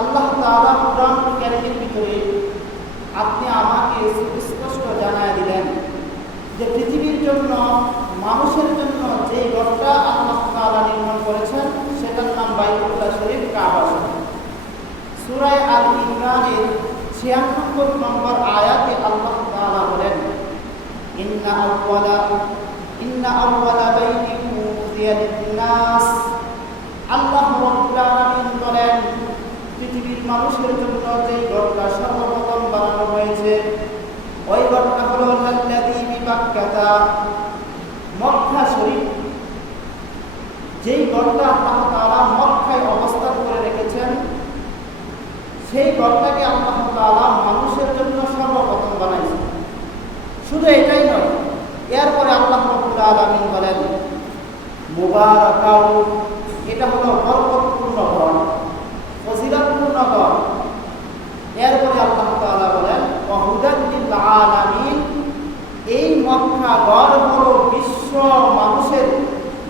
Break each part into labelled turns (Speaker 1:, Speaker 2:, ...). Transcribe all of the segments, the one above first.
Speaker 1: আল্লাহ তাআলা কোরআন কারীমের ভিতরে আপনি আমাকে সুস্পষ্ট জানায় দিলেন যে পৃথিবীর জন্য, মানুষের জন্য যে ঘরটা আল্লাহ তাআলা নির্মাণ করেছেন, সেটার নাম বাইতুল্লাহ শরীফ কাবা সুরায় সূরা আল ইমরানের 96 নম্বর আয়াতে আল্লাহ তাআলা বলেন, ইন্না আউওয়ালা ইন্না বাইতিকুম উযিয়া লিন-নাস আল্লাহ রাব্বুল আলামিন বলেন পৃথিবীর মানুষের জন্য যে ঘরটা সর্বপ্রথম বানানো হয়েছে, ওই ঘরটা হলো লাল্লাযী বিবাক্কাতা মক্কা শরীফ। যেই ঘরটা আল্লাহ তাআলা মক্কায় অবস্থান করে রেখেছেন, সেই ঘরটাকে আল্লাহ তাআলা মানুষের জন্য সর্বপ্রথম বানাইছেন। শুধু এটাই নয়, এরপরে আল্লাহ রাব্বুল আলামিন বলেন, মুবারাকাউ এটা হলো বরকতপূর্ণ ঘর ফজিলতপূর্ণ ঘর এরপরে আল্লাহ তাআলা বলেন ওয়াহুদান লিল আলামিন এই মক্কা ঘর হলো বিশ্ব মানুষের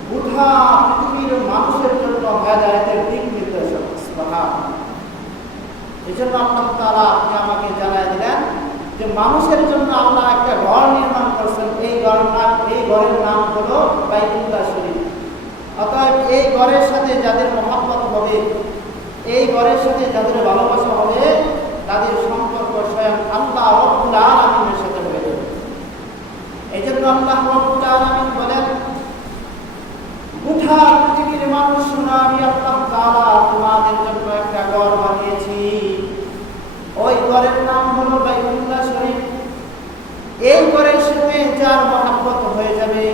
Speaker 1: বুধা পৃথিবীর মানুষের জন্য হেদায়েতের দিক নির্দেশক এই আল্লাহ তাআলা আপনি আমাকে জানাই দিলেন যে মানুষের জন্য আল্লাহ একটা ঘর নির্মাণ করছেন। এই ঘর এই ঘরের নাম হলো বাইকুল্লা শরীফ। অতএব এই ঘরের সাথে যাদের মহাব্বত হবে, এই ঘরের সাথে যাদের ভালোবাসা হবে তাদের সম্পর্ক স্বয়ং আল্লাহ রব্বুল আলামিনের সাথে হয়ে যাবে এই জন্য আল্লাহ রব্বুল আলামিন বলেন উঠা পৃথিবীর মানুষ শোনা আমি আল্লাহ তাআলা তোমাদের জন্য একটা ঘর বানিয়েছি ওই ঘরের নাম হলো বাইতুল্লাহ শরীফ এই ঘরের সাথে যার মহাব্বত হয়ে যাবে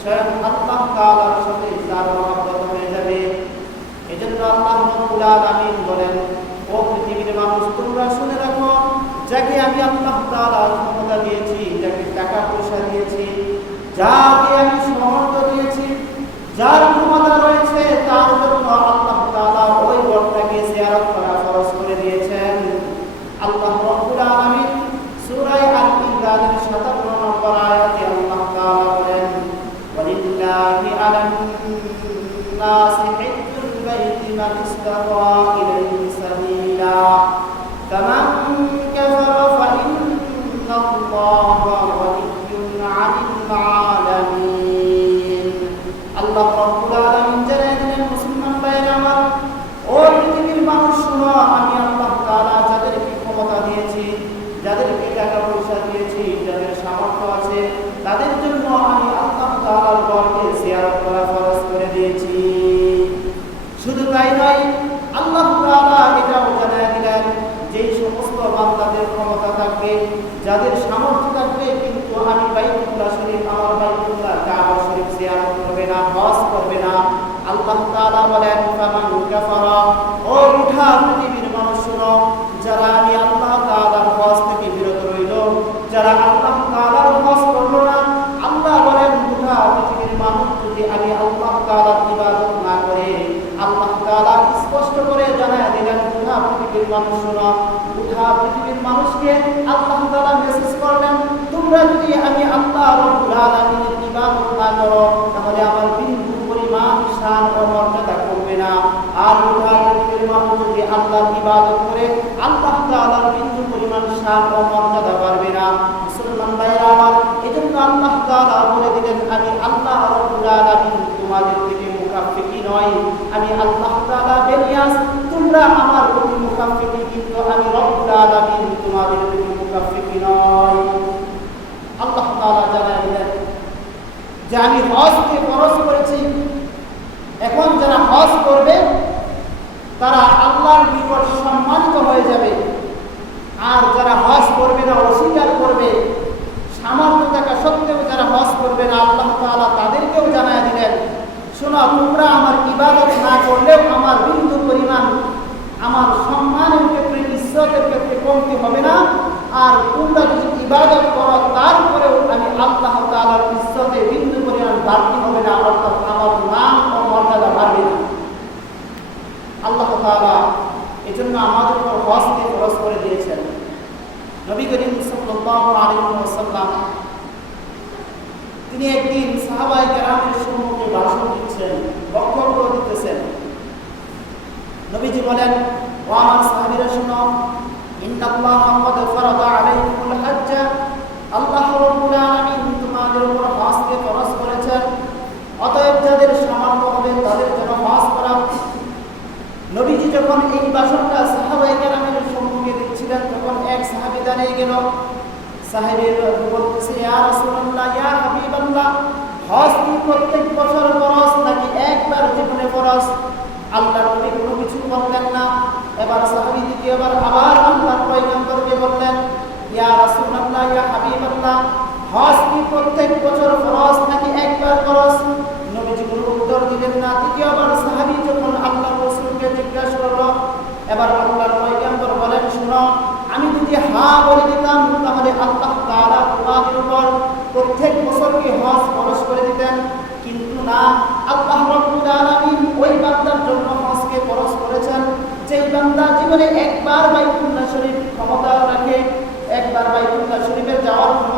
Speaker 1: স্বয়ং আল্লাহ তাআলার সাথে যার মহাব্বত হয়ে যাবে এজন্য আল্লাহ রাব্বুল আলামিন বলেন ও পৃথিবীর মানুষ তোমরা শুনে রাখো যাকে আমি আল্লাহ তাআলার ক্ষমতা দিয়েছি যাকে টাকা পয়সা দিয়েছি যাকে আমি সামর্থ্য দিয়েছি, যার ক্ষমতা রয়েছে, তার জন্য আল্লাহ তাআলা ওই ঘরটাকে জিয়ারত করা ফরজ করে দিয়েছেন। আল্লাহ রাব্বুল আলামিন সূরা আল-ইমরানের 57 নম্বর আয়াতে আল্লাহ তাআলা বলেন, ওয়ালিল্লাহি আলান নাসি হিজ্জুল বাইতি মান ইসতাতা ইলাইহি সাবিলা ফামান কাফারা ফা ইন্নাল্লাহা গনিয়্যুন 'আনিল আলামিন আল্লাহ রাব্বুল আলামিন জানায় দিলেন মুসলমান ভাইরা আমার ও পৃথিবীর মানুষ শুনো আমি আল্লাহ তাআলা যাদেরকে ক্ষমতা দিয়েছি যাদেরকে টাকা পয়সা দিয়েছি যাদের সামর্থ্য আছে তাদের জন্য আমি আল্লাহ তাআলার ঘরকে জিয়ারত করা ফরজ করে দিয়েছি শুধু তাই নয় আল্লাহ তাআলা এটাও জানায় দিলেন যেই সমস্ত বান্দাদের ক্ষমতা থাকবে যাদের সামর্থ্য থাকবে, কিন্তু আমি বাইতুল্লাহ শরীফ, আমার বাইতুল্লাহ কাবা শরীফ জিয়ারত করবে না, হজ করবে না। আল্লাহ তাআলা বলেন, ফামান কাফারা ও উঠা পৃথিবীর মানুষ শুনো যারা আমি আল্লাহ তাআলার হজ থেকে বিরত রইল, যারা আল্লাহ তাআলার হজ করল না, আল্লাহ বলেন, উঠা পৃথিবীর মানুষ যদি আমি আল্লাহ তাআলার ইবাদত না করে, আল্লাহ তাআলা স্পষ্ট করে জানায় দিলেন উঠা পৃথিবীর মানুষ শুনো উঠা পৃথিবীর মানুষকে আল্লাহ তাআলা মেসেজ করলেন, তোমরা যদি আমি আল্লাহ রাব্বুল আলামিনের ইবাদত না করো, তাহলে আমার বিন্দু পরিমাণ শান ও মর্যাদা করবে না। আর উঠা পৃথিবীর মানুষ যদি আল্লাহর ইবাদত করে, আল্লাহ তাআলার বিন্দু পরিমাণ শান ও মর্যাদা পারবে না। মুসলমান ভাইরা আমার, এজন্য আল্লাহ তাআলা বলে দিলেন, আমি আল্লাহ রাব্বুল আলামিন তোমাদের থেকে মুখাফিকি নয় আমি আল্লাহ তাআলা বেরিয়াস তোমরা আমার প্রতি মুখাফিকি কিন্তু আমি রব্বুল আলামিন, তোমাদের থেকে মুখাফিকি নয়। আল্লাহ তাআলা জানায় দিলেন যে আমি হজকে খরচ করেছি, এখন যারা হজ করবে, তারা আল্লাহর নিকট সম্মানিত হয়ে যাবে। আর যারা হজ করবে না, অস্বীকার করবে। সামর্থ্য থাকা সত্ত্বেও যারা হজ করবে না, আল্লাহ তাআলা তাদেরকেও জানায় দিলেন, শোনো, তোমরা আমার ইবাদত না করলেও আমার বিন্দু পরিমাণ আমার ইজ্জতের ক্ষেত্রে কমতি হবে না। আর তোমরা যদি ইবাদত করো, তারপরেও আমি আল্লাহ তাআলার ইজ্জতে বিন্দু পরিমাণ বাড়তি হবে না। অর্থাৎ আমার নাম ও মর্যাদা বাড়বে না। আল্লাহ তাআলা এজন্য আমাদের উপর হজকে খরচ করে দিয়েছেন। নবী করিম সাল্লাল্লাহু আলাইহি তিনি একদিন সাহাবায়ে কেরামের সম্মুখে ভাষণ দিচ্ছেন, বক্তব্য দিতেছেন। নবীজি বলেন ও যখন এই বাসনটা সাহাবাই কেরামের সম্মুখে দিচ্ছিলেন, তখন এক সাহাবি দাঁড়িয়ে গেল। সাহেবের বলতেছে, ইয়া রাসূলুল্লাহ, ইয়া হাবিবাল্লাহ, হজ কি প্রত্যেক বছর ফরজ নাকি একবার জীবনে ফরজ? আল্লাহর নবী কোনো কিছু বললেন না। এবার সাহাবী দ্বিতীয়বার আবার আল্লাহর পয়গম্বরকে বললেন, ইয়া রাসূলুল্লাহ, ইয়া হাবিবাল্লাহ, হজ কি প্রত্যেক বছর এবার আল্লাহর পয়গম্বর বলেন, শুনো, আমি যদি হা বলে দিতাম, তাহলে আল্লাহ তাআলা তোমাদের উপর প্রত্যেক বছর কি হজ খরচ করে দিতেন। কিন্তু না, আল্লাহ রাব্বুল আলামিন ওই বান্দার জন্য হজকে খরচ করেছেন। যেই বান্দা জীবনে একবার বাইতুল্লাহ শরীফ ক্ষমতা রাখে, একবার বাইতুল্লাহ শরীফে যাওয়ার জন্য